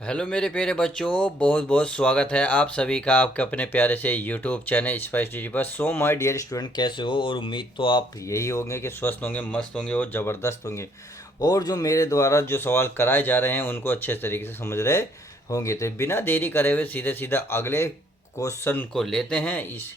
Hello मेरे प्यारे बच्चों, बहुत बहुत स्वागत है आप सभी का आपके अपने प्यारे से यूट्यूब चैनल स्पाइस टीवी पर। सो माय डियर स्टूडेंट, कैसे हो? और उम्मीद तो आप यही होंगे कि स्वस्थ होंगे, मस्त होंगे और ज़बरदस्त होंगे। और जो मेरे द्वारा जो सवाल कराए जा रहे हैं उनको अच्छे तरीके से समझ रहे होंगे। तो बिना देरी करे हुए सीधे सीधा अगले क्वेश्चन को लेते हैं। इस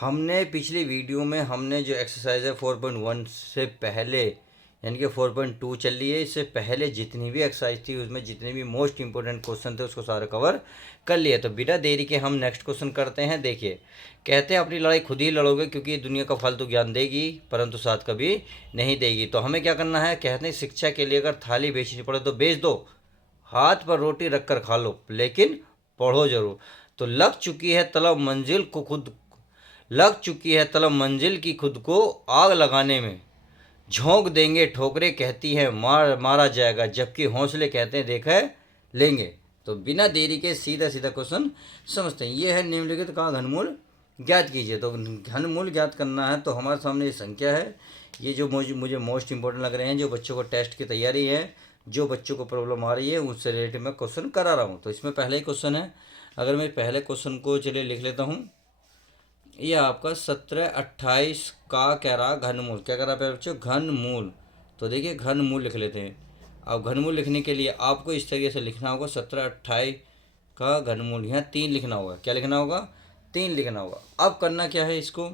हमने पिछली वीडियो में हमने जो एक्सरसाइज है 4.1 से पहले यानी कि 4.2 चल रही है, इससे पहले जितनी भी एक्सरसाइज थी उसमें जितने भी मोस्ट इंपॉर्टेंट क्वेश्चन थे उसको सारा कवर कर लिया। तो बिना देरी के हम नेक्स्ट क्वेश्चन करते हैं। देखिए, कहते हैं अपनी लड़ाई खुद ही लड़ोगे क्योंकि ये दुनिया का फालतू ज्ञान देगी परंतु साथ कभी नहीं देगी। तो हमें क्या करना है? कहते हैं शिक्षा के लिए अगर थाली बेचनी पड़े तो बेच दो, हाथ पर रोटी रख कर खा लो, लेकिन पढ़ो जरूर। तो लग चुकी है तलब मंजिल की, खुद को आग लगाने में झोंक देंगे। ठोकरें कहती है मारा जाएगा, जबकि हौसले कहते हैं देखा लेंगे। तो बिना देरी के सीधा सीधा क्वेश्चन समझते हैं। ये है निम्नलिखित का घनमूल ज्ञात कीजिए। तो घनमूल ज्ञात करना है तो हमारे सामने ये संख्या है। ये जो मुझे मोस्ट इंपॉर्टेंट लग रहे हैं, जो बच्चों को टेस्ट की तैयारी है, जो बच्चों को प्रॉब्लम आ रही है, उससे रिलेटेड मैं क्वेश्चन करा रहा हूँ। तो इसमें पहले ही क्वेश्चन है। अगर मैं पहले क्वेश्चन को चलिए लिख लेता हूँ। ये आपका 1728 का कह रहा घनमूल। क्या कह रहा है बच्चों? घनमूल। तो देखिए घनमूल लिख लेते हैं। अब घनमूल लिखने के लिए आपको इस तरीके से लिखना होगा 1728 का घनमूल। यहाँ 3 लिखना होगा। क्या लिखना होगा? 3 लिखना होगा। अब करना क्या है? इसको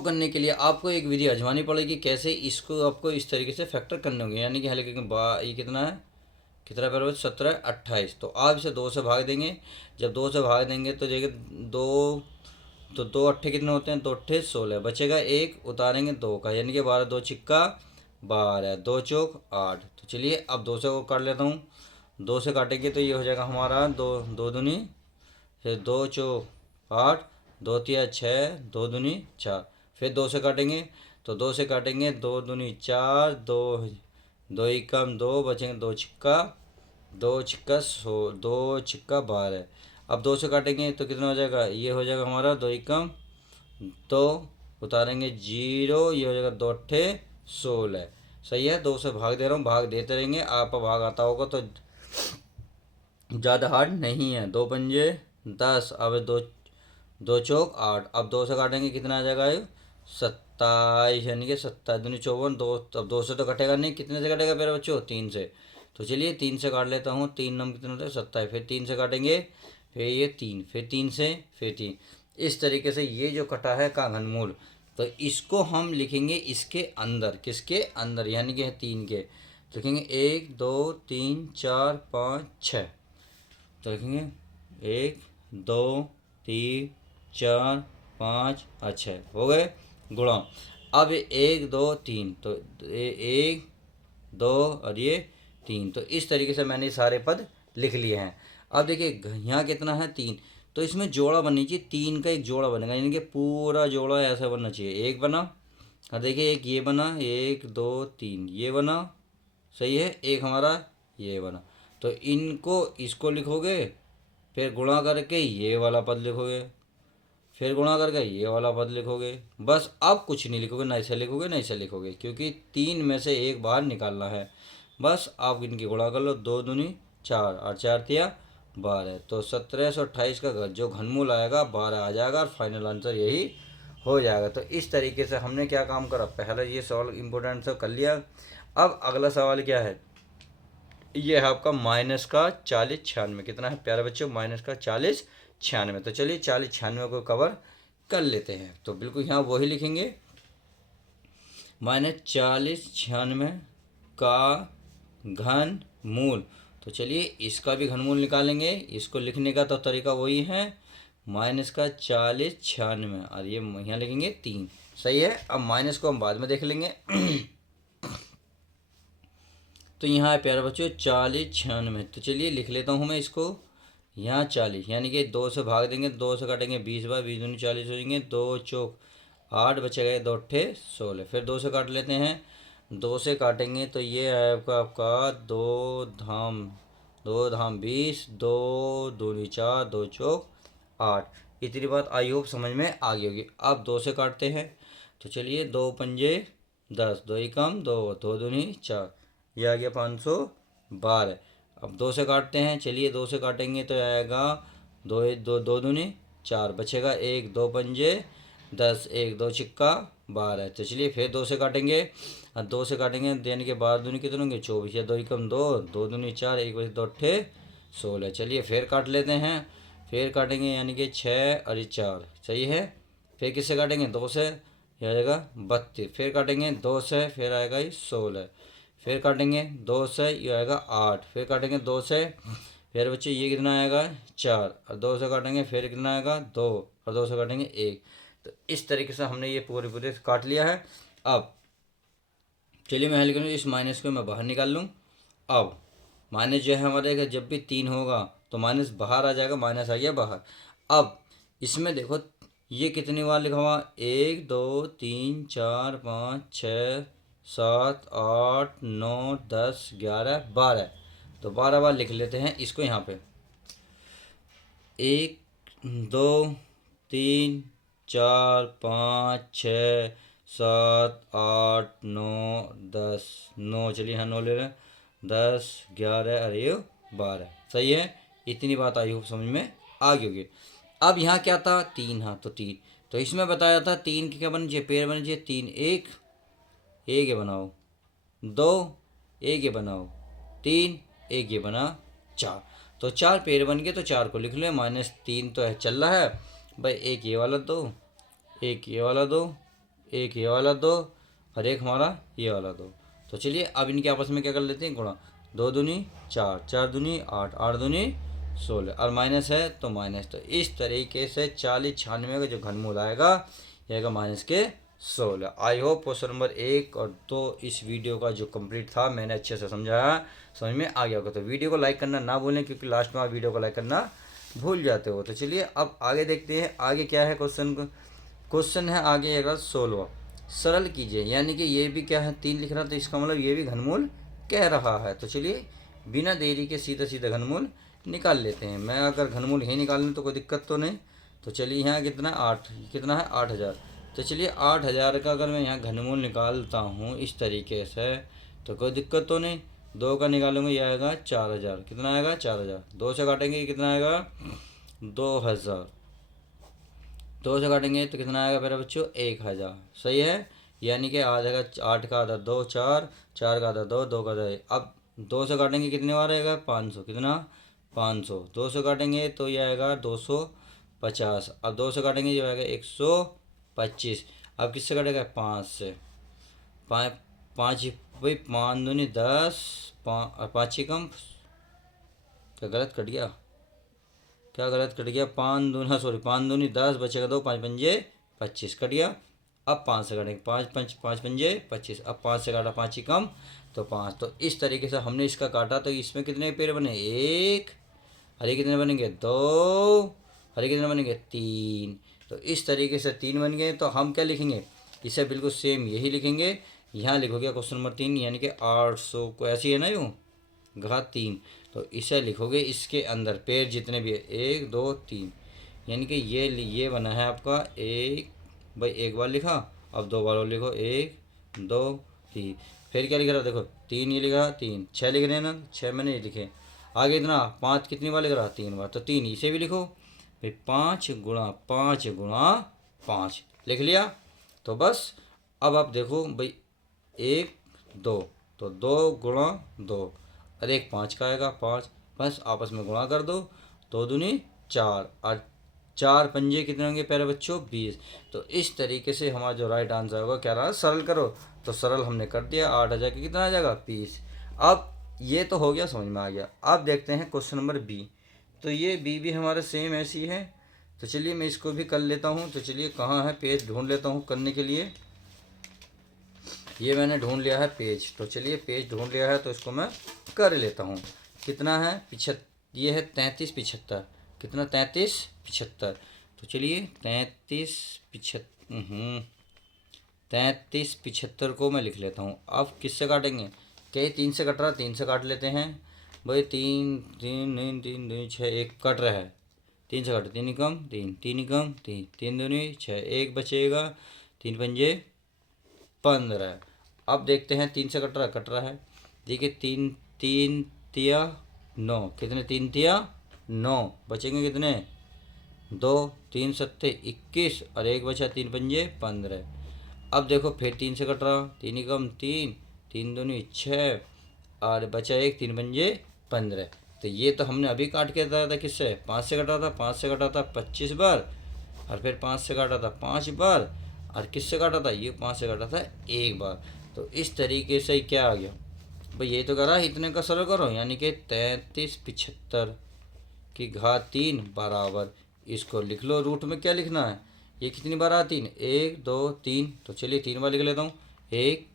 करने के लिए आपको एक विधि आजमानी पड़ेगी। कैसे? इसको आपको इस तरीके से फैक्टर करने होंगे, यानी कि हल्के ये कितना है, कितना पैर? 1728। तो आप इसे 2 से भाग देंगे। जब 2 से भाग देंगे तो देखिए दो, तो 2 अट्ठे कितने होते हैं? 2 अट्ठे 16। बचेगा एक, उतारेंगे 2 का, यानी कि 12, 2 छिक्का 12, 2 चौक 8। तो चलिए अब 2 से को काट लेता हूँ। 2 से काटेंगे तो ये हो जाएगा हमारा दो, 2 दूनी, फिर 2 चौक 8, 2 तिया 6, 2 दूनी 4। फिर 2 से काटेंगे तो 2 से काटेंगे 2 दूनी 4, 2 2 एकम 2, बचेंगे 2 छिक्का, 2 छिक्का 12। अब 2 से काटेंगे तो कितना हो जाएगा? ये हो जाएगा हमारा 2 एकम 2, उतारेंगे 0, ये हो जाएगा 2 अट्ठे 16। सही है। 2 से भाग दे रहा हूँ, भाग देते रहेंगे। आपका भाग आता होगा तो ज़्यादा हार्ड नहीं है। 2 पंजे 10, अब 2 2 चौक 8। अब 2 से काटेंगे कितना आ जाएगा? ये 27, यानी कि 27 दूनी 54। 2, अब 2 से तो कटेगा नहीं, कितने से कटेगा मेरे बच्चों? 3 से। तो चलिए 3 से काट लेता हूँ। 3 नंबर कितने होते हैं? 27। फिर 3 से काटेंगे, फिर ये 3, फिर 3 से, फिर 3। इस तरीके से ये जो कटा है का घनमूल, तो इसको हम लिखेंगे इसके अंदर। किसके अंदर? यानी कि है 3 के। तो लिखेंगे 1 2 3 4 5 6। तो लिखेंगे 1 2 3 4 5 6 हो गए गुणा। अब 1 2 3, तो 1 2 और ये 3। तो इस तरीके से मैंने सारे पद लिख लिए हैं। अब देखिए यहाँ कितना है? 3। तो इसमें जोड़ा बननी चाहिए, 3 का एक जोड़ा बनेगा, यानी कि पूरा जोड़ा ऐसा बनना चाहिए। एक बना, और देखिए एक ये बना, 1 2 3 ये बना, सही है। एक हमारा ये बना। तो इनको इसको लिखोगे, फिर गुणा करके ये वाला पद लिखोगे, फिर गुणा करके ये वाला पद लिखोगे। बस अब कुछ नहीं लिखोगे, ना इसे लिखोगे ना इसे लिखोगे, क्योंकि 3 में से एक बाहर निकालना है। बस आप इनकी गुणा कर लो। 2 दूनी 4 और 4 तिया 12। तो 1728 का जो घनमूल आएगा 12 आ जाएगा, और फाइनल आंसर यही हो जाएगा। तो इस तरीके से हमने क्या काम करा? पहले ये सवाल इम्पोर्टेंट से कर लिया। अब अगला सवाल क्या है? ये है आपका माइनस का 40 96। कितना है प्यारे बच्चों? माइनस का 40 96। तो चलिए 40 96 को कवर कर लेते हैं। तो बिल्कुल यहाँ वही लिखेंगे, -40 96 का घन मूल। तो चलिए इसका भी घनमूल निकालेंगे। इसको लिखने का तो तरीका वही है, -40 96, और ये यहाँ लिखेंगे 3। सही है। अब माइनस को हम बाद में देख लेंगे। तो यहाँ है प्यारे बच्चों 40 96। तो चलिए लिख लेता हूँ मैं इसको। यहाँ 40, यानी कि 2 से भाग देंगे, 2 से काटेंगे 20 बार, 20 दूनी 40 हो जाएंगे, 2 चौक 8, बचे गए 2 अट्ठे 16। फिर 2 से काट लेते हैं। 2 से काटेंगे तो ये है आपका 2 धाम 20, 2 दूनी 4, 2 चौक 8। इतनी बात आई होप समझ में आ गई होगी। अब 2 से काटते हैं। तो चलिए 2 पंजे 10, 2 एकम 2, 2 दूनी 4, ये आ गया 512। अब 2 से काटते हैं, चलिए 2 से काटेंगे तो आएगा 2 2 2 दूनी 4, बचेगा 1 2 पंजे 10, 1 2 छिक्का 12। तो चलिए फिर 2 से काटेंगे, और 2 से काटेंगे यानी कि 12 दूनी कितने होंगे 24, या 2 एकम 2, 2 दूनी 4, 1 बचे 2 अट्ठे 16। चलिए फिर काट लेते हैं, फिर काटेंगे यानी कि 6 और ये 4, सही है। फिर किससे काटेंगे 2 से, यह आ जाएगा 32। फिर काटेंगे 2 से, फिर आएगा ये 16। फिर काटेंगे 2 से, ये आएगा 8। फिर काटेंगे 2 से, फिर बच्चे ये कितना आएगा 4, और 2 से काटेंगे फिर कितना आएगा 2, और 2 से काटेंगे 1। तो इस तरीके से हमने ये पूरे पूरे काट लिया है। अब चलिए मैं हल करूँ, इस माइनस को मैं बाहर निकाल लूँ। अब माइनस जो है हमारे का जब भी 3 होगा तो माइनस बाहर आ जाएगा, माइनस आ गया बाहर। अब इसमें देखो ये कितनी बार लिखा हुआ, 1 2 3 4 5 6 7 8 9 10 11 12। तो 12 बार लिख लेते हैं इसको यहाँ पे। 1 2 3 4 5 6 7 8 9 10 9, चलिए हाँ 9 ले रहे हैं, 10 11 अरे 12, सही है। इतनी बात आई हो समझ में आ गई होगी। अब यहाँ क्या था 3, हाँ तो 3, तो इसमें बताया था 3 के क्या बने चाहिए, पेड़ बने चाहिए 3, एक ये बनाओ 2, एक ये बनाओ 3, एक ये बना 4। तो 4 पेड़ बन गए, तो 4 को लिख लो, -3 तो है चल रहा है भाई, एक ये वाला 2, एक ये वाला 2, एक ये वाला 2, और एक हमारा ये वाला 2। तो चलिए अब इनके आपस में क्या कर लेते हैं गुणा, 2 दूनी 4, 4 दूनी 8, 8 दूनी 16, और माइनस है तो माइनस। तो इस तरीके से 40 96 का जो घनमूल आएगा ये आएगा -16। आई होप क्वेश्चन नंबर 1 और 2 इस वीडियो का जो कंप्लीट था मैंने अच्छे से समझाया, समझ में आ गया होगा। तो वीडियो को लाइक करना ना भूलें, क्योंकि लास्ट में आप वीडियो को लाइक करना भूल जाते हो। तो चलिए अब आगे देखते हैं आगे क्या है क्वेश्चन। क्वेश्चन है आगे अगर 16, सरल कीजिए, यानी कि ये भी क्या है 3 लिख रहा, तो इसका मतलब ये भी घनमूल कह रहा है। तो चलिए बिना देरी के सीधा सीधा घनमूल निकाल लेते हैं। मैं अगर घनमूल ही निकाल लूँ तो कोई दिक्कत तो नहीं। तो चलिए यहाँ कितना 8, कितना है 8000। तो चलिए 8000 का अगर मैं यहाँ घनमूल निकालता हूँ इस तरीके से तो कोई दिक्कत तो नहीं। 2 का निकालूंगा ये आएगा 4000, कितना आएगा 4000। 2 से काटेंगे ये कितना आएगा 2000, 2 से काटेंगे तो कितना आएगा मेरा बच्चों 1000, सही है। यानी कि आ जाएगा 8 का आधा 2 4, 4 का आधा 2, 2 का आधा 1। अब 2 से काटेंगे कितने बार आएगा 500, कितना 500। 2 से काटेंगे तो ये आएगा 250। अब 2 से काटेंगे ये आएगा 125। अब किससे कटेगा 5 से, 5 5 भाई 5 दूनी 10, 5 ही कम, क्या गलत कट गया, क्या गलत कट गया, 5 दूनी सॉरी 5 दूनी 10, बचेगा 2, 5 पंजे 25 कट गया। अब 5 से काटेंगे 5 पंजे 25। अब 5 से काटा 5 ही कम तो 5। तो इस तरीके से हमने इसका काटा। तो इसमें कितने पेड़ बने 1, हरे कितने बनेंगे 2, हरे कितने बनेंगे 3। तो इस तरीके से 3 बन गए। तो हम क्या लिखेंगे, इसे बिल्कुल सेम यही लिखेंगे। यहाँ लिखोगे क्वेश्चन नंबर 3 यानी कि 800 को ऐसी है ना यूँ घात 3। तो इसे लिखोगे इसके अंदर पेड़ जितने भी है 1 2 3, यानी कि ये बना है आपका 1 भाई, एक बार लिखा। अब 2 बार और लिखो 1 2 3। फिर क्या लिख रहा देखो 3, ये लिखा 3, 6 लिख रहे हैं ना, 6 मैंने ये लिखे। आगे इतना 5 कितनी बार लिख रहा 3 बार, तो 3 इसे भी लिखो भाई, 5 गुणा 5 गुणा 5 लिख लिया। तो बस अब आप देखो भाई 1 2, तो 2 गुणा 2, और एक 5 का आएगा 5, बस आपस में गुणा कर दो, 2 दूनी 4, और 4 पंजे कितने होंगे प्यारे बच्चों 20। तो इस तरीके से हमारा जो राइट आंसर होगा क्या रहा, सरल करो। तो सरल हमने कर दिया, 8000 का कितना आ जाएगा 20। अब ये तो हो गया, समझ में आ गया। अब देखते हैं क्वेश्चन नंबर बी। तो ये बी भी हमारा सेम ऐसी है। तो चलिए मैं इसको भी कर लेता हूँ। तो चलिए कहाँ है पेज ढूंढ लेता हूँ करने के लिए। ये मैंने ढूंढ लिया है पेज। तो चलिए पेज ढूंढ लिया है तो इसको मैं कर लेता हूँ। कितना है ये है 33 75, कितना 33 75। तो चलिए 33 75 को मैं लिख लेता हूँ। अब किससे काटेंगे, कई 3 से कट रहा, 3 से काट लेते हैं भाई। 3 3 नहीं 3 दूनी 6, एक कट रहा है, 3 से काटे 3 ही कम 3, 3 ही कम 3, 3 दूनी 6, एक बचेगा 3 पंजे 15। अब देखते हैं 3 से कट रहा है, देखिए 3 3 तिया 9, कितने 3 तिया 9, बचेंगे कितने 2, 3 सत्ते 21 और 1 बचा 3 पंजे 15। अब देखो फिर 3 से कट रहा, 3 ही कम 3, 3 दूनी 6 और बचा 1, 3 पंजे 15। तो ये तो हमने अभी काट के बताया था, किससे 5 से कटा था, 5 से कटा था 25 बार, और फिर 5 से काटा था 5 बार, और किससे काटा था, ये 5 से काटा था 1 बार। तो इस तरीके से क्या आ गया भाई, ये तो करा इतने का सरल करो, यानी कि 33 75 की घात 3 बराबर, इसको लिख लो, रूट में क्या लिखना है, ये कितनी बार आती है 1 2 3, तो चलिए 3 बार लिख लेता हूँ, 1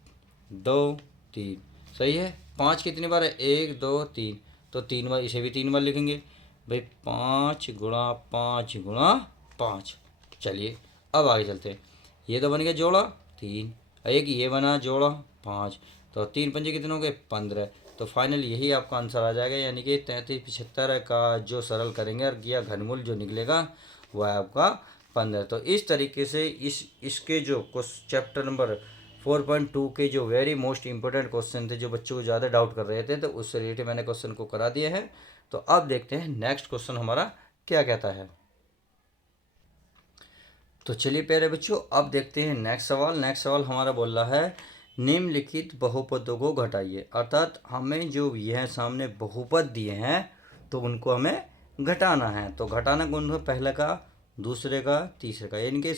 2 3, सही है। 5 कितनी बार है, 1 2 3, तो 3 बार, इसे भी 3 बार लिखेंगे भाई, 5 गुणा 5 गुणा 5। चलिए अब आगे चलते हैं, ये तो बन गया जोड़ा 3, एक ये बना जोड़ा 5, तो 3 पंजे कितने हो गए 15। तो फाइनल यही आपका आंसर आ जाएगा, यानी कि 33 75 का जो सरल करेंगे और या घनमूल जो निकलेगा वह है आपका 15। तो इस तरीके से इसके जो चैप्टर नंबर 4.2 के जो वेरी मोस्ट इंपॉर्टेंट क्वेश्चन थे, जो बच्चों को ज़्यादा डाउट कर रहे थे, तो उससे रिलेटेड मैंने क्वेश्चन को करा दिया है। तो अब देखते हैं नेक्स्ट क्वेश्चन हमारा क्या कहता है। तो चलिए प्यारे बच्चों, अब देखते हैं नेक्स्ट सवाल। नेक्स्ट सवाल हमारा बोल रहा है निम्नलिखित बहुपदों को घटाइए, अर्थात हमें जो यह सामने बहुपद दिए हैं तो उनको हमें घटाना है। तो घटाना कौन सा, पहले का, दूसरे का, तीसरे का, यानी कि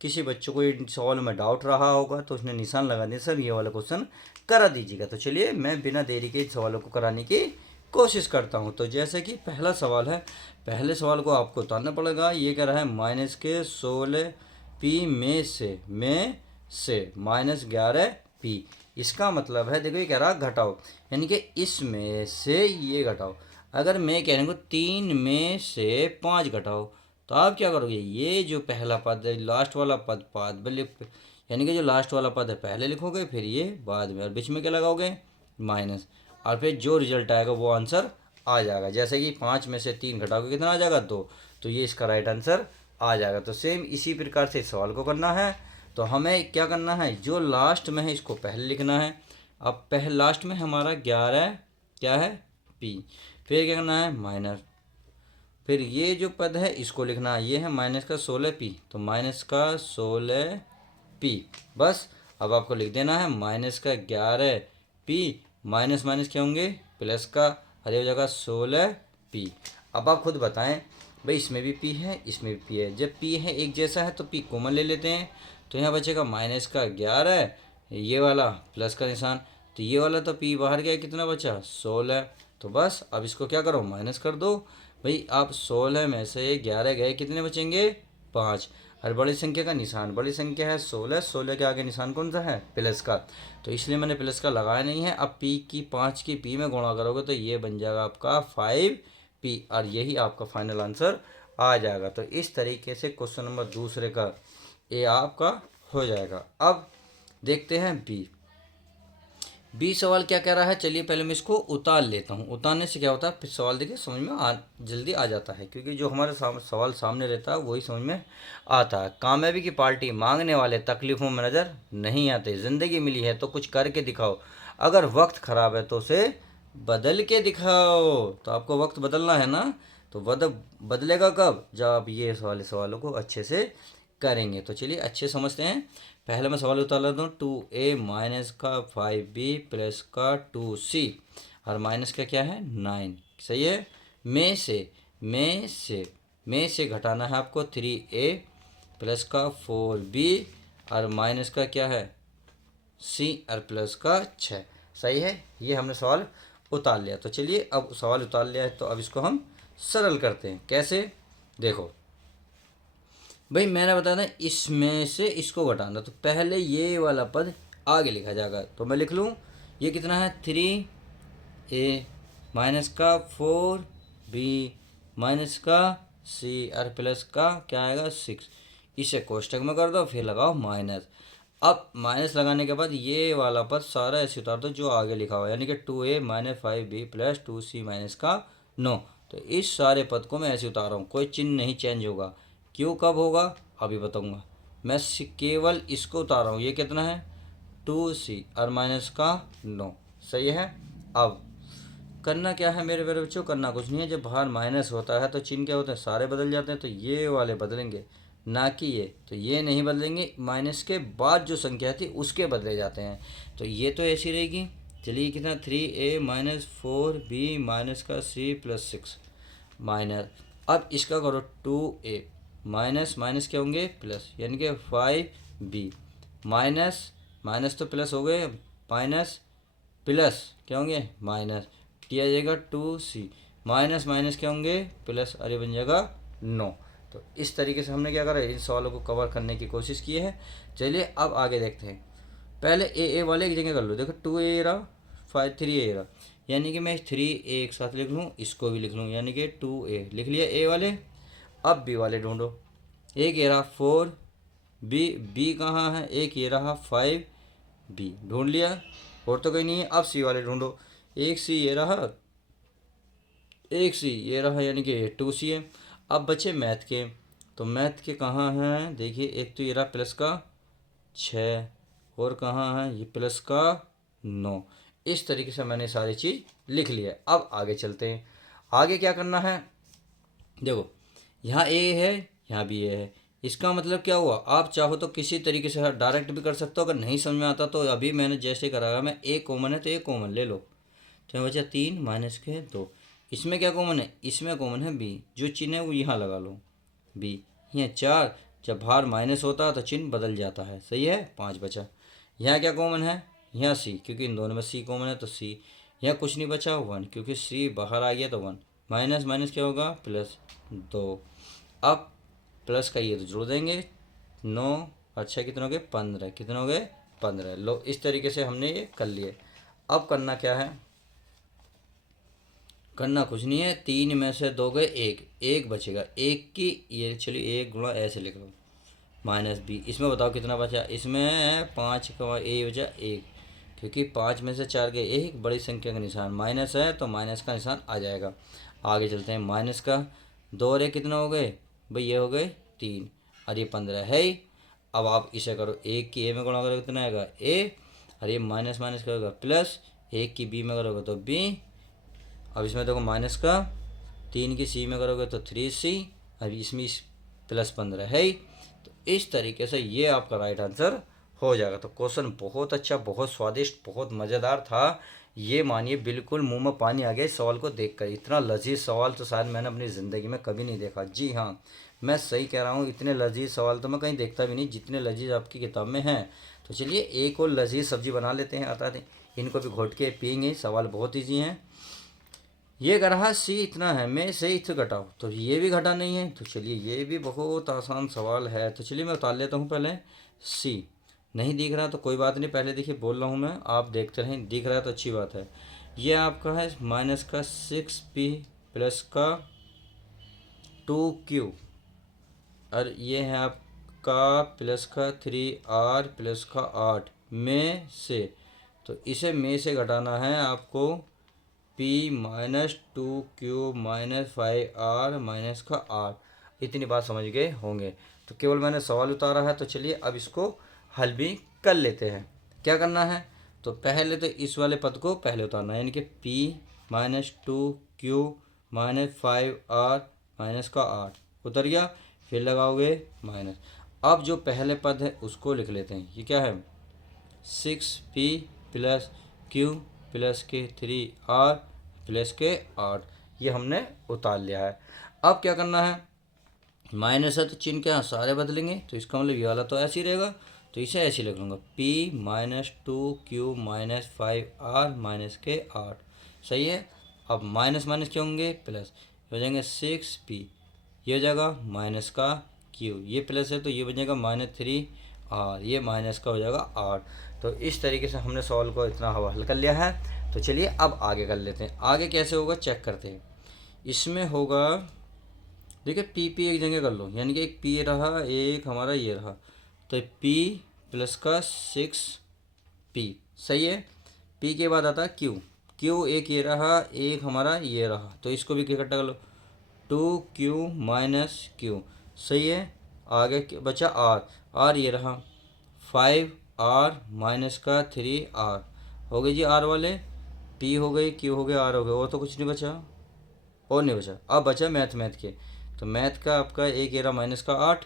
किसी बच्चों को इन सवालों में डाउट रहा होगा तो उसने निशान लगा दिया, सर ये वाला क्वेश्चन करा दीजिएगा। तो चलिए मैं बिना देरी के इन सवालों को कराने की कोशिश करता हूँ। तो जैसे कि पहला सवाल है, पहले सवाल को आपको उतारना पड़ेगा। ये कह रहा है माइनस के 16 पी में से माइनस 11 पी। इसका मतलब है, देखो ये कह रहा घटाओ, यानी कि इसमें से ये घटाओ। अगर मैं कहने को 3 में से 5 घटाओ, तो आप क्या करोगे, ये जो पहला पद है लास्ट वाला पद बाद में यानी कि जो लास्ट वाला पद है पहले लिखोगे, फिर ये बाद में, और बीच में क्या लगाओगे माइनस, और फिर जो रिजल्ट आएगा वो आंसर आ जाएगा। जैसे कि 5 में से 3 घटाओगे कितना आ जाएगा 2, तो ये इसका राइट आंसर आ जाएगा। तो सेम इसी प्रकार से इस सवाल को करना है। तो हमें क्या करना है, जो लास्ट में है इसको पहले लिखना है। अब पहले लास्ट में हमारा 11 क्या है पी, फिर क्या करना है माइनस, फिर ये जो पद है इसको लिखना है, ये है माइनस का 16 पी, तो माइनस का 16 पी। बस अब आपको लिख देना है माइनस का 11 पी, माइनस माइनस क्या होंगे प्लस का, हर एक जगह 16 पी। अब आप खुद बताएं भाई, इसमें भी पी है इसमें भी पी है, जब पी है एक जैसा है तो पी कॉमन ले लेते हैं, तो यहाँ बचेगा माइनस का 11, ये वाला प्लस का निशान, तो ये वाला तो पी बाहर गया, कितना बचा 16। तो बस अब इसको क्या करो माइनस कर दो भाई। आप 16 में से 11 गए, कितने बचेंगे 5, और बड़ी संख्या का निशान, बड़ी संख्या है 16, 16 के आगे निशान कौन सा है प्लस का, तो इसलिए मैंने प्लस का लगाया नहीं है। अब पी की 5 की पी में गुणा करोगे तो ये बन जाएगा आपका 5 पी, और यही आपका फाइनल आंसर आ जाएगा। तो इस तरीके से क्वेश्चन नंबर दूसरे का ये आपका हो जाएगा। अब देखते हैं बी सवाल क्या कह रहा है। चलिए पहले मैं इसको उतार लेता हूँ, उतारने से क्या होता है फिर सवाल देखिए समझ में जल्दी आ जाता है, क्योंकि जो हमारे सवाल सामने रहता है वही समझ में आता है। कामयाबी की पार्टी मांगने वाले तकलीफ़ों में नज़र नहीं आते, ज़िंदगी मिली है तो कुछ करके दिखाओ, अगर वक्त ख़राब है तो उसे बदल के दिखाओ। तो आपको वक्त बदलना है ना, तो बदलेगा कब, जब आप ये सवालों को अच्छे से करेंगे। तो चलिए अच्छे समझते हैं। पहले मैं सवाल उतार लेता हूँ, 2a माइनस का 5b प्लस का 2c, और माइनस का क्या है 9, सही है। में से घटाना है आपको 3a प्लस का 4b, और माइनस का क्या है c और प्लस का 6, सही है। ये हमने सवाल उतार लिया। तो चलिए अब सवाल उतार लिया है तो अब इसको हम सरल करते हैं। कैसे, देखो भाई मैंने बताया था इसमें से इसको घटाना, तो पहले ये वाला पद आगे लिखा जाएगा। तो मैं लिख लूँ ये कितना है 3a माइनस का 4b माइनस का c और प्लस का क्या आएगा 6, इसे कोष्टक में कर दो फिर लगाओ माइनस। अब माइनस लगाने के बाद ये वाला पद सारा ऐसे उतार दो जो आगे लिखा हुआ है, यानी कि 2a minus 5b plus 2c minus का 9। तो इस सारे पद को मैं ऐसे उतार रहा हूँ, कोई चिन्ह नहीं चेंज होगा। क्यों कब होगा अभी बताऊंगा। मैं केवल इसको उतार रहा हूँ, ये कितना है 2c और माइनस का 9, सही है। अब करना क्या है मेरे मेरे बच्चों, करना कुछ नहीं है। जब बाहर माइनस होता है तो चिन्ह क्या होते हैं, सारे बदल जाते हैं। तो ये वाले बदलेंगे, ना कि ये। तो ये नहीं बदलेंगे, माइनस के बाद जो संख्या थी उसके बदले जाते हैं। तो ये तो ऐसी रहेगी। चलिए कितना, 3a-4b माइनस का c+6 माइनस, अब इसका करो 2a माइनस माइनस क्या होंगे प्लस, यानी कि 5b माइनस माइनस तो प्लस हो गए, माइनस प्लस क्या होंगे माइनस, किया जाएगा 2c माइनस माइनस क्या होंगे प्लस, अरे बन जाएगा 9। तो इस तरीके से हमने क्या करा, इन सवालों को कवर करने की कोशिश की है। चलिए अब आगे देखते हैं। पहले ए वाले एक जगह कर लो, देखो 2a रहा, 3a रहा, यानी कि मैं 3a एक साथ लिख लूँ, इसको भी लिख लूँ, यानी कि 2a लिख लिया ए वाले। अब बी वाले ढूंढो, एक ये रहा 4b कहाँ है, एक ये रहा 5b ढूंढ लिया, और तो कहीं नहीं है। अब सी वाले ढूंढो, एक सी ये रहा, एक सी ये रहा, यानी कि 2c है। अब बचे मैथ के, तो मैथ के कहाँ हैं, देखिए एक तो ये रहा प्लस का 6, और कहाँ है ये प्लस का 9। इस तरीके से मैंने सारी चीज़ लिख ली है। अब आगे चलते हैं। आगे क्या करना है, देखो यहाँ ए है, यहाँ भी ए है। इसका मतलब क्या हुआ, आप चाहो तो किसी तरीके से डायरेक्ट भी कर सकते हो, अगर नहीं समझ में आता तो अभी मैंने जैसे कराया, मैं ए कॉमन है तो ए कॉमन ले लो, तो बचा 3 माइनस के 2। इसमें क्या कॉमन है, इसमें कॉमन है बी, जो चिन्ह है वो यहाँ लगा लो बी। यहाँ 4, जब बाहर माइनस होता है तो चिन्ह बदल जाता है, सही है, 5 बचा। यहाँ क्या कॉमन है, यहाँ सी, क्योंकि इन दोनों में सी कॉमन है तो सी। यहाँ कुछ नहीं बचा 1, क्योंकि सी बाहर आ गया तो 1, माइनस माइनस क्या होगा प्लस 2। अब प्लस का ये तो जोड़ देंगे, 9 अच्छा कितने हो गए 15, कितने हो गए 15। लो इस तरीके से हमने ये कर लिए। अब करना क्या है, करना कुछ नहीं है, 3 में से 2 गए, एक बचेगा, एक की ये चलिए 1 गुणा ऐसे लिख लो माइनस बी। इसमें बताओ कितना बचा, इसमें 5 का ए बचा 1, क्योंकि 5 में से 4 गए, एक बड़ी संख्या का निशान माइनस है तो माइनस का निशान आ जाएगा। आगे चलते हैं, माइनस का 2 और 1 कितना हो गए भाई, ये हो गए 3, और ये 15 है ही। अब आप इसे करो, एक की ए में गुणा करोगे कितना आएगा ए, और ये माइनस माइनस करोगे प्लस, एक की बी में करोगे तो बी। अब इसमें देखो माइनस का 3 की सी में करोगे तो 3c, अब इसमें प्लस 15 है ही। तो इस तरीके से ये आपका राइट आंसर हो जाएगा। तो क्वेश्चन बहुत अच्छा, बहुत स्वादिष्ट, बहुत मज़ेदार था। ये मानिए बिल्कुल मुंह में पानी आ गया इस सवाल को देखकर। इतना लजीज सवाल तो शायद मैंने अपनी ज़िंदगी में कभी नहीं देखा। जी हाँ, मैं सही कह रहा हूँ, इतने लजीज सवाल तो मैं कहीं देखता भी नहीं जितने लजीज आपकी किताब में हैं। तो चलिए एक और लजीज सब्जी बना लेते हैं, आता है इनको भी घोट के पियेंगे। सवाल बहुत ईजी हैं। ये रहा सी इतना है, में से इसे घटाओ, तो ये भी घटा नहीं है। तो चलिए ये भी बहुत आसान सवाल है। तो चलिए मैं उतार लेता हूँ पहले सी। नहीं दिख रहा तो कोई बात नहीं, पहले देखिए बोल रहा हूँ मैं, आप देखते रहें, दिख रहा है तो अच्छी बात है। ये आपका है माइनस का 6p प्लस का 2q, और ये है आपका प्लस का 3r प्लस का 8 में से। तो इसे में से घटाना है आपको, p minus 2q minus 5r minus का 8। इतनी बात समझ गए होंगे। तो केवल मैंने सवाल उतारा है, तो चलिए अब इसको हल भी कर लेते हैं। क्या करना है, तो पहले तो इस वाले पद को पहले उतारना है, यानी कि p minus 2q minus 5r minus का 8 उतर गया, फिर लगाओगे माइनस। अब जो पहले पद है उसको लिख लेते हैं। ये क्या है, 6p प्लस q प्लस के 3r प्लस के 8, ये हमने उतार लिया है। अब क्या करना है, माइनस है तो चिन्ह क्या सारे बदलेंगे, तो इसका मतलब ये वाला तो ऐसे ही रहेगा, तो इसे ऐसे लिख लूँगा, p minus 2q minus 5r minus के 8, सही है। अब माइनस माइनस क्या होंगे प्लस, हो जाएंगे 6p, ये हो जाएगा माइनस का q, ये प्लस है तो ये बन जाएगा माइनस 3r, ये माइनस का हो जाएगा 8। तो इस तरीके से हमने सवाल को इतना हल कर लिया है। तो चलिए अब आगे कर लेते हैं। आगे कैसे होगा चेक करते हैं। इसमें होगा, देखिए पी एक जगह कर लो, यानी कि एक पी रहा, एक हमारा ये रहा, तो p प्लस का 6p, सही है। p के बाद आता है q एक ये रहा, एक हमारा ये रहा, तो इसको भी इकट्ठा कर लो, 2q माइनस q, सही है। आगे बचा r ये रहा, 5r माइनस का 3r, हो गए जी r वाले। पी हो गई, क्यू हो गया, आर हो गया, और तो कुछ नहीं बचा, और नहीं बचा। अब बचा मैथ के, तो मैथ का आपका एक ये रहा माइनस का 8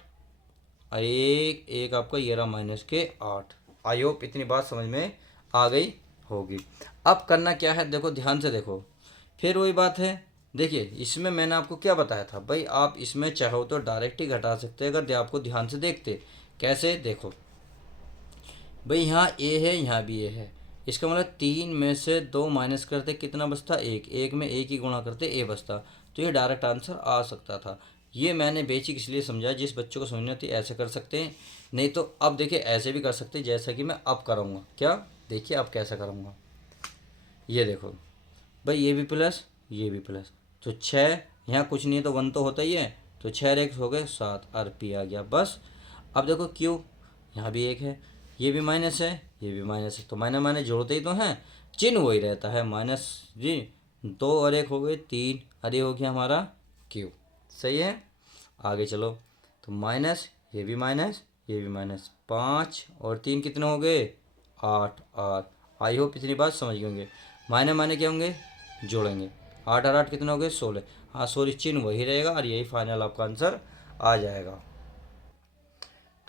और एक एक आपका ये रहा माइनस के 8। आई होप इतनी बात समझ में आ गई होगी। अब करना क्या है, देखो ध्यान से देखो, फिर वही बात है। देखिए इसमें मैंने आपको क्या बताया था भाई, आप इसमें चाहो तो डायरेक्ट ही घटा सकते हैं अगर आपको ध्यान से देखते। कैसे, देखो भाई यहाँ ए है, यहाँ भी ए है, इसका मतलब 3 में से 2 माइनस करते कितना बचता, एक, एक में एक ही गुणा करते ए बचता, तो ये डायरेक्ट आंसर आ सकता था। ये मैंने बेसिक इसलिए समझा, जिस बच्चों को समझनी होती है ऐसे कर सकते हैं, नहीं तो अब देखिए ऐसे भी कर सकते हैं जैसा कि मैं अब करूँगा। क्या, देखिए अब कैसा करूँगा, ये देखो भाई ये भी प्लस ये भी प्लस, तो 6, यहाँ कुछ नहीं है तो 1 तो होता ही है, तो 6 एक हो गए 7, और पी आ गया बस। अब देखो क्यू, यहाँ भी एक है, ये भी माइनस है, ये भी माइनस है, तो माइनस माइनस जोड़ते ही तो हैं, चिन्ह वही रहता है माइनस जी। 2 और 1 हो गए 3, अरे हो गया हमारा क्यू। सही है, आगे चलो, तो माइनस ये भी माइनस ये भी माइनस, 5 और 3 कितने हो गए, 8 8। आई होप इतनी बात समझ गए होंगे। माइनस माइनस क्या होंगे, जोड़ेंगे, 8 और 8 कितने हो गए 16। हाँ सॉरी, चिन्ह वही रहेगा और यही फाइनल आपका आंसर आ जाएगा।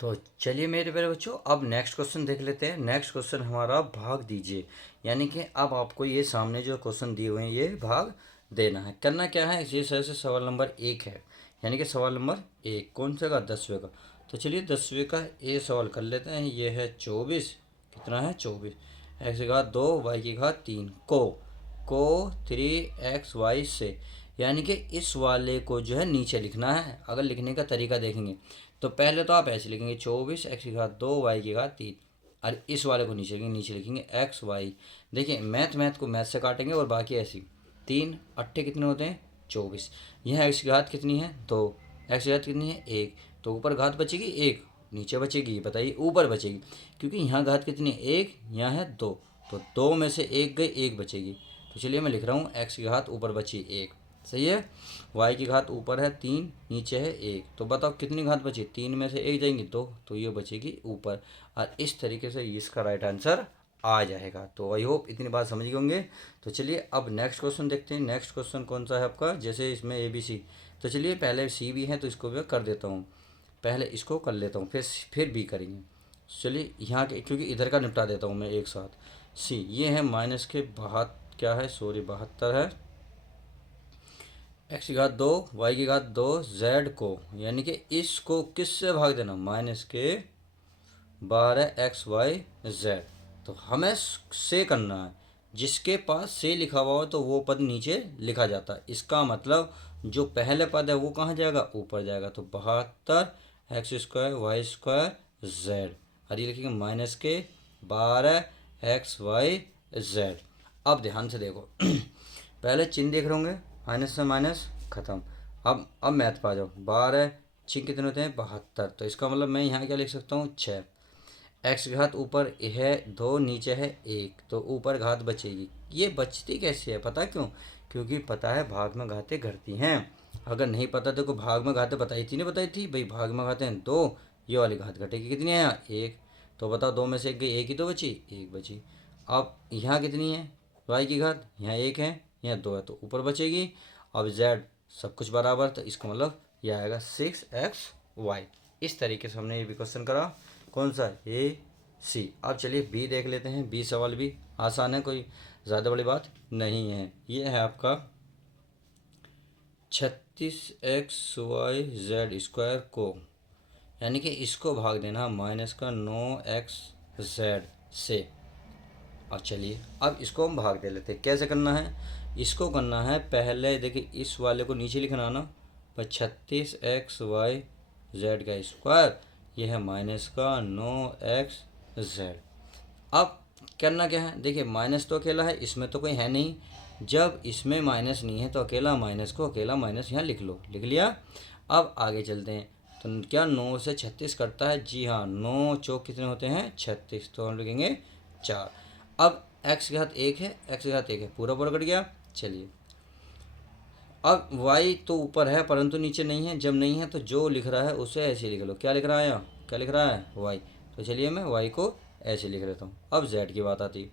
तो चलिए मेरे प्यारे बच्चों, अब नेक्स्ट क्वेश्चन देख लेते हैं। नेक्स्ट क्वेश्चन हमारा भाग दीजिए, यानी कि अब आपको ये सामने जो क्वेश्चन दिए हुए हैं ये भाग देना है। करना क्या है, इसी तरह से सवाल नंबर 1 है, यानी कि सवाल नंबर 1 कौन सा का, 10वें का। तो चलिए 10वें का ये सवाल कर लेते हैं। ये है 24, कितना है 24, एक्स की घात 2 वाई की घात 3 को 3xy से, यानी कि इस वाले को जो है नीचे लिखना है। अगर लिखने का तरीका देखेंगे तो पहले तो आप ऐसे लिखेंगे 24 एक्स की घात 2 वाई की घात 3, और इस वाले को नीचे लिखेंगे एक्स वाई। देखिए मैथ को मैथ से काटेंगे और बाकी ऐसी 3 अट्ठे कितने होते हैं 24। यहाँ एक्स की घात कितनी है 2, एक्स की घात कितनी है 1, तो ऊपर घात बचेगी 1, नीचे बचेगी बताइए ऊपर बचेगी, क्योंकि यहाँ घात कितनी है 1, यहाँ है 2, तो 2 में से 1 गई 1 बचेगी। तो चलिए मैं लिख रहा हूँ एक्स की घात ऊपर बची 1, सही है। वाई की घात ऊपर है 3, नीचे है 1, तो बताओ कितनी घात बची, 3 में से 1 जाएंगी 2, तो ये बचेगी ऊपर, और इस तरीके से इसका राइट आंसर आ जाएगा। तो आई होप इतनी बात समझ गए होंगे। तो चलिए अब नेक्स्ट क्वेश्चन देखते हैं। नेक्स्ट क्वेश्चन कौन सा है आपका, जैसे इसमें ए बी सी, तो चलिए पहले सी भी है तो इसको भी कर देता हूँ, पहले इसको कर लेता हूँ फिर बी करेंगे। चलिए यहाँ के, क्योंकि इधर का निपटा देता हूँ मैं एक साथ। सी ये है माइनस के 72 है, एक्स की घात 2 वाई की घात 2 जेड को, यानी कि इसको किससे भाग देना, माइनस के 12xy z। तो हमें से करना है, जिसके पास से लिखा हुआ हो तो वो पद नीचे लिखा जाता है। इसका मतलब जो पहले पद है वो कहाँ जाएगा, ऊपर जाएगा। तो 72x² y² z, और ये लिखेंगे माइनस के 12xy z। अब ध्यान से देखो पहले चिन्ह देख रहे होंगे, माइनस से माइनस खत्म। अब मैथ पा जाओ, 12 6 कितने होते हैं 72, तो इसका मतलब मैं यहाँ क्या लिख सकता हूँ 6। एक्स घात ऊपर है 2, नीचे है 1, तो ऊपर घात बचेगी। ये बचती कैसे है, पता क्यों, क्योंकि पता है भाग में घातें घटती हैं। अगर नहीं पता तो भाग में घातें बताई थी, नहीं बताई थी भाई, भाग में घातें हैं 2, ये वाली घात घटेगी कितनी है यहाँ 1, तो बताओ 2 में से 1 गई, 1 ही तो बची, 1 बची। अब यहाँ कितनी है वाई की घात, यहाँ 1 है यहाँ 2 है, तो ऊपर बचेगी। अब जेड सब कुछ बराबर, तो इसका मतलब ये आएगा 6xy। इस तरीके से हमने ये भी क्वेश्चन करा, कौन सा, ए सी। अब चलिए बी देख लेते हैं। बी सवाल भी आसान है, कोई ज़्यादा बड़ी बात नहीं है। ये है आपका 36xy z² को, यानी कि इसको भाग देना माइनस का 9xz से। अब चलिए अब इसको हम भाग दे लेते हैं। कैसे करना है, इसको करना है पहले देखिए इस वाले को नीचे लिखना ना, पर 36xy z², यह है माइनस का 9xz। अब करना क्या है, देखिए माइनस तो अकेला है, इसमें तो कोई है नहीं, जब इसमें माइनस नहीं है तो अकेला माइनस को अकेला माइनस यहाँ लिख लो, लिख लिया। अब आगे चलते हैं, तो क्या 9 से 36 कटता है, जी हाँ, 9 चौक कितने होते हैं 36, तो हम लिखेंगे 4। अब एक्स के हाथ 1 है, एक्स के हाथ 1 है, पूरा पूरा कट गया। चलिए अब y तो ऊपर है परंतु नीचे नहीं है, जब नहीं है तो जो लिख रहा है उसे ऐसे लिख लो। क्या लिख रहा है यहाँ, क्या लिख रहा है y, तो चलिए मैं y को ऐसे लिख लेता हूँ। अब z की बात आती है,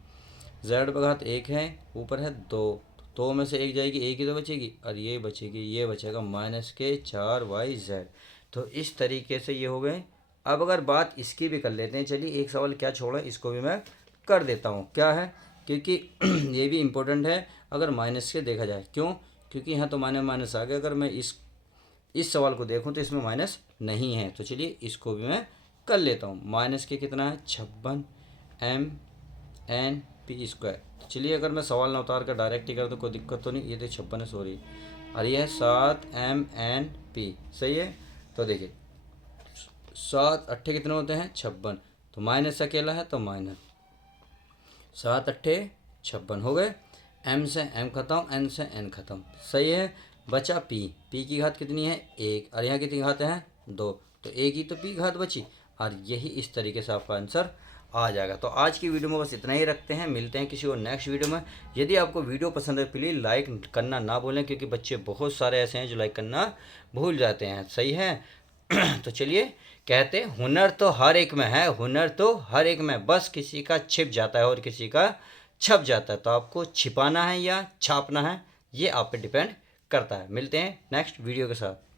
जेड घात 1 है, ऊपर है 2, दो में से एक जाएगी, एक ही तो बचेगी और ये बचेगी, ये बचेगा -4yz। तो इस तरीके से ये हो गए। अब अगर बात इसकी भी कर लेते हैं, चलिए एक सवाल क्या छोड़ा, इसको भी मैं कर देता हूँ। क्या है, क्योंकि ये भी इम्पोर्टेंट है अगर माइनस के देखा जाए। क्यों, क्योंकि यहाँ तो माइनस आ गया। अगर मैं इस सवाल को देखूँ तो इसमें माइनस नहीं है, तो चलिए इसको भी मैं कर लेता हूँ। माइनस के कितना है 56 mn/p²। तो चलिए अगर मैं सवाल ना उतार कर डायरेक्ट ही कर तो कोई दिक्कत तो नहीं। ये तो 56 है, सॉरी, और ये है 7 mn/p, सही है। तो देखिए 7 अट्ठे कितने होते हैं 56, तो माइनस अकेला है तो माइनस 7 अट्ठे 56 हो गए। m से m खत्म, n से n खत्म, सही है। बचा p, p की घात कितनी है 1, और यहाँ कितनी घात है 2, तो एक ही तो p घात बची, और यही इस तरीके से आपका आंसर आ जाएगा। तो आज की वीडियो में बस इतना ही रखते हैं, मिलते हैं किसी और नेक्स्ट वीडियो में। यदि आपको वीडियो पसंद है प्लीज़ लाइक करना ना भूलें, क्योंकि बच्चे बहुत सारे ऐसे हैं जो लाइक करना भूल जाते हैं, सही है। तो चलिए, कहते हुनर तो हर एक में है, हुनर तो हर एक में, बस किसी का छिप जाता है और किसी का छप जाता है। तो आपको छिपाना है या छापना है, ये आप पे डिपेंड करता है। मिलते हैं नेक्स्ट वीडियो के साथ।